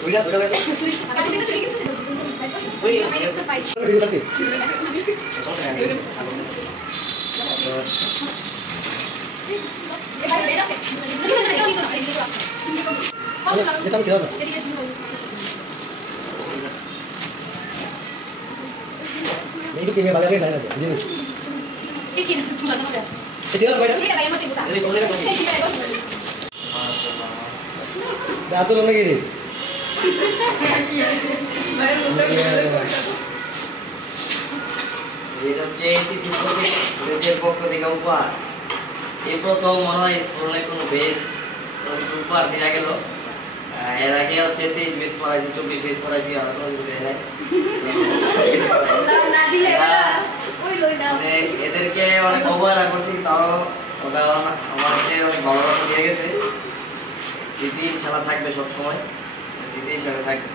Sudah sudah. Ini pinggir baliknya saya aja. Ini. Ini sudah ada. Tidak ada. Ini boleh kan? Dato lo lagi nih. এই হচ্ছে HSC project বেজের পক্ষ থেকে উপহার এই প্রথম মনে হয় স্কুলে কোনো বেস উপহার দেওয়া গেল এর আগে হচ্ছে 23 বেস পড়াইছি 24 বেস পড়াইছি আর কোনো কিছু দেয় নাই এদেরকে অনেক অবহেলা করছি তাও ওরা আমাকে অনেক ভালোবাসা দিয়ে গেছে স্মৃতি ইনশাআল্লাহ থাকবে সবসময় স্মৃতি হিসাবে থাকবে